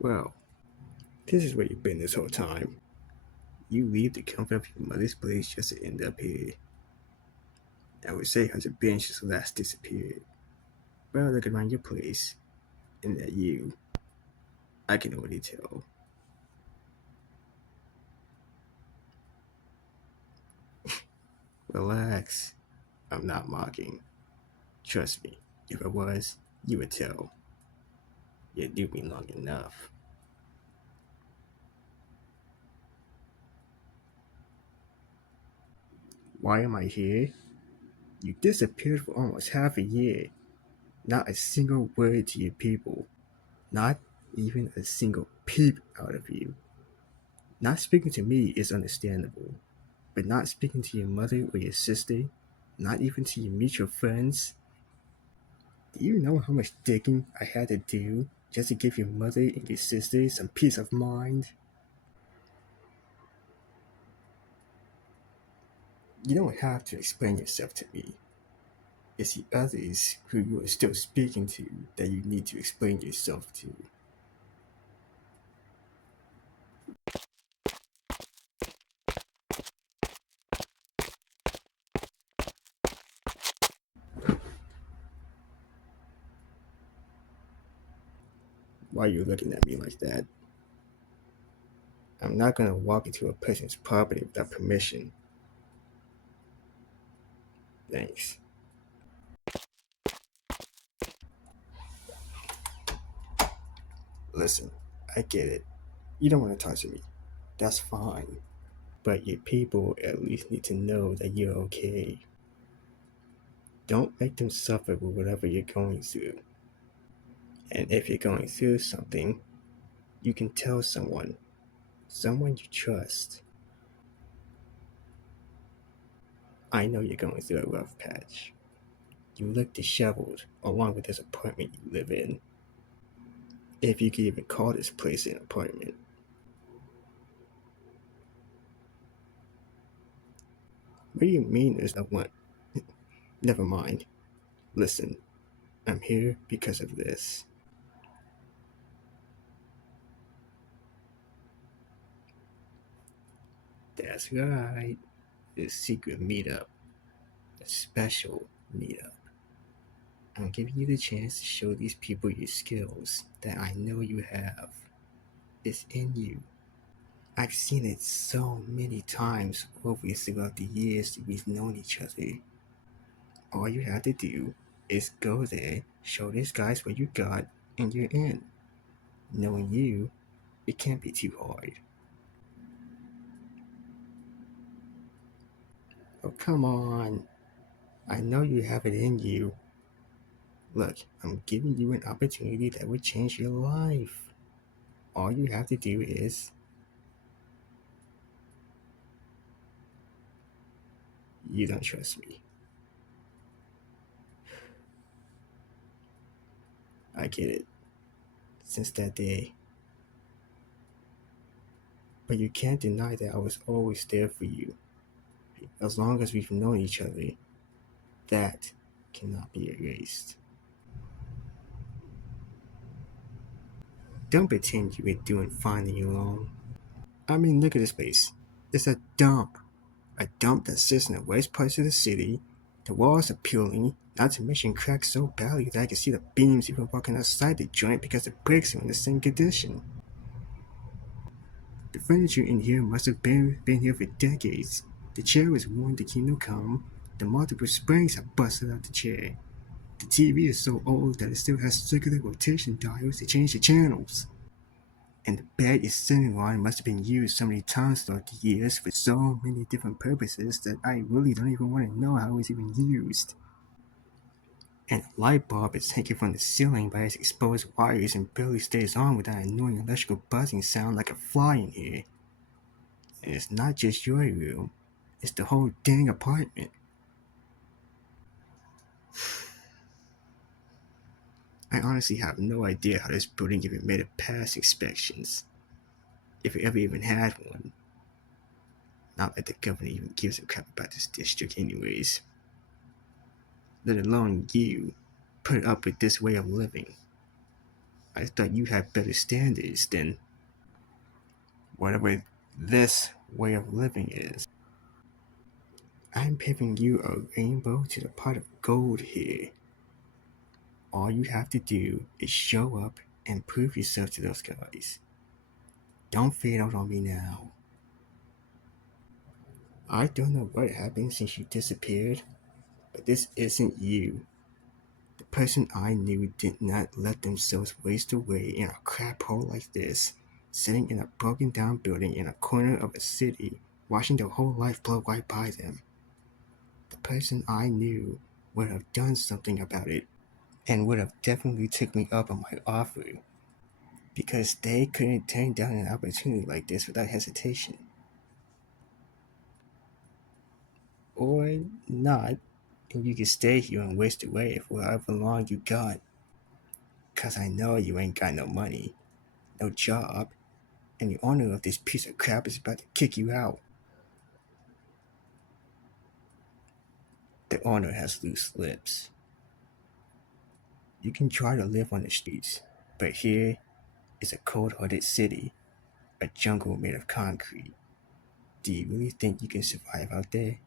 Well, this is where you've been this whole time. You leave the comfort of your mother's place just to end up here. I would say has a bench just last disappeared. Well, look around your place, and that you, I can already tell. Relax. I'm not mocking. Trust me, if I was, you would tell. You knew me long enough. Why am I here? You disappeared for almost half a year. Not a single word to your people. Not even a single peep out of you. Not speaking to me is understandable, but not speaking to your mother or your sister, not even to your mutual friends. Do you know how much digging I had to do just to give your mother and your sister some peace of mind? You don't have to explain yourself to me. It's the others who you are still speaking to that you need to explain yourself to. Why are you looking at me like that? I'm not gonna walk into a person's property without permission. Thanks. Listen, I get it. You don't want to talk to me. That's fine. But your people at least need to know that you're okay. Don't make them suffer with whatever you're going through. And if you're going through something, you can tell someone you trust. I know you're going through a rough patch. You look disheveled, along with this apartment you live in. If you could even call this place an apartment. What do you mean there's no one? Never mind. Listen, I'm here because of this. That's right. A secret meetup. A special meetup. I'm giving you the chance to show these people your skills that I know you have. It's in you. I've seen it so many times over throughout the years that we've known each other. All you have to do is go there, show these guys what you got, and you're in. Knowing you, it can't be too hard. Oh, come on. I know you have it in you. Look, I'm giving you an opportunity that would change your life. All you have to do is you don't trust me. I get it. Since that day. But you can't deny that I was always there for you. As long as we've known each other, that cannot be erased. Don't pretend you ain't doing fine on your own. I mean, look at this place. It's a dump. A dump that sits in the worst parts of the city. The walls are peeling, not to mention cracked so badly that I can see the beams even walking outside the joint because the bricks are in the same condition. The furniture in here must have been here for decades. The chair was worn to keep them calm. The multiple springs have busted out the chair. The TV is so old that it still has circular rotation dials to change the channels. And the bed you're sitting on must have been used so many times throughout the years for so many different purposes that I really don't even want to know how it's even used. And the light bulb is hanging from the ceiling by its exposed wires and barely stays on without an annoying electrical buzzing sound like a fly in here. And it's not just your room, it's the whole dang apartment. I honestly have no idea how this building even made it past inspections, if it ever even had one. Not that the government even gives a crap about this district, anyways. Let alone you put up with this way of living. I thought you had better standards than whatever this way of living is. I'm paving you a rainbow to the pot of gold here. All you have to do is show up and prove yourself to those guys. Don't fade out on me now. I don't know what happened since you disappeared, but this isn't you. The person I knew did not let themselves waste away in a crap hole like this, sitting in a broken down building in a corner of a city, watching their whole life blow right by them. The person I knew would have done something about it and would have definitely took me up on my offer because they couldn't turn down an opportunity like this without hesitation. Or not, and you can stay here and waste away for however long you got. Cause I know you ain't got no money, no job, and the owner of this piece of crap is about to kick you out. The owner has loose lips. You can try to live on the streets, but here is a cold-hearted city, a jungle made of concrete. Do you really think you can survive out there?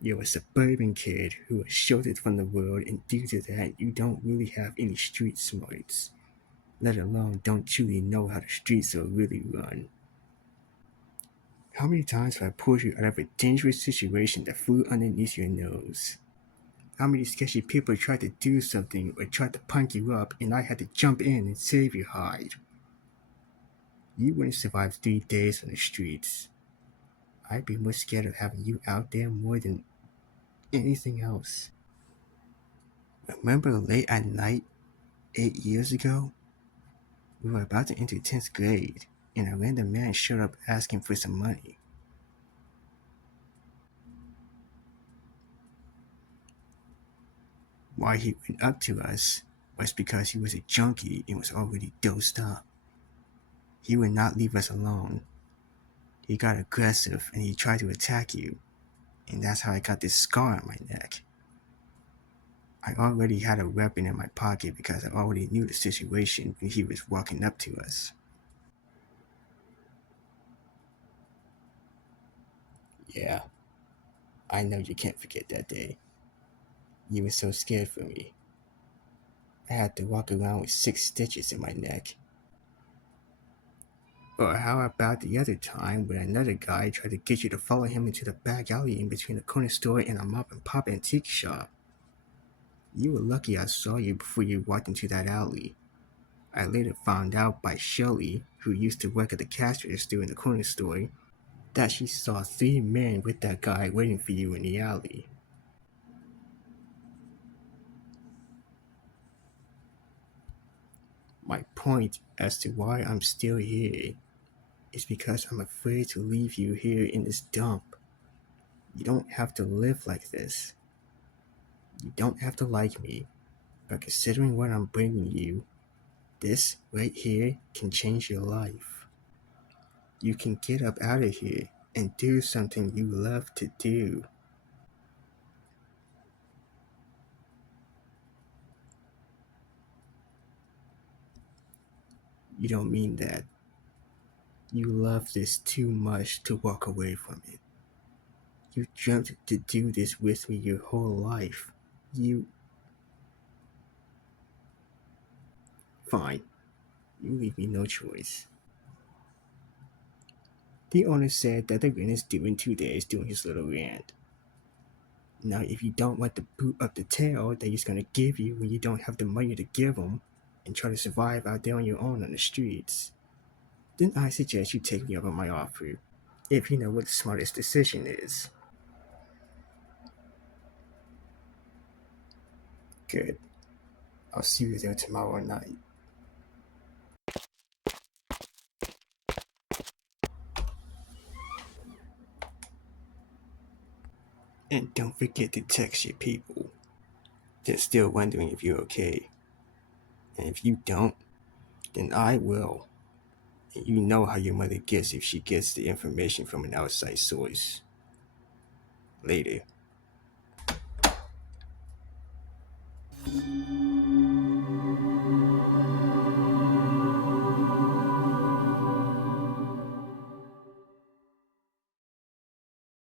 You're a suburban kid who was sheltered from the world, and due to that, you don't really have any street smarts, let alone don't truly know how the streets are really run. How many times have I pulled you out of a dangerous situation that flew underneath your nose? How many sketchy people tried to do something or tried to punk you up and I had to jump in and save your hide? You wouldn't survive 3 days on the streets. I'd be more scared of having you out there more than anything else. Remember late at night 8 years ago? We were about to enter 10th grade and a random man showed up asking for some money. Why he went up to us was because he was a junkie and was already dosed up. He would not leave us alone. He got aggressive and he tried to attack you, and that's how I got this scar on my neck. I already had a weapon in my pocket because I already knew the situation when he was walking up to us. Yeah, I know you can't forget that day. You were so scared for me. I had to walk around with 6 stitches in my neck. Or how about the other time when another guy tried to get you to follow him into the back alley in between a corner store and a mom and pop antique shop? You were lucky I saw you before you walked into that alley. I later found out by Shelley, who used to work at the cash register in the corner store, that she saw 3 men with that guy waiting for you in the alley. My point as to why I'm still here is because I'm afraid to leave you here in this dump. You don't have to live like this. You don't have to like me, but considering what I'm bringing you, this right here can change your life. You can get up out of here and do something you love to do. You don't mean that. You love this too much to walk away from it. You dreamt to do this with me your whole life. You. Fine. You leave me no choice. The owner said that the rent is due in 2 days during his little rant. Now, if you don't want to boot up the tail that he's going to give you when you don't have the money to give him and try to survive out there on your own on the streets, then I suggest you take me up on my offer, if you know what the smartest decision is. Good. I'll see you there tomorrow night. And don't forget to text your people. They're still wondering if you're okay. And if you don't, then I will. And you know how your mother gets if she gets the information from an outside source. Later.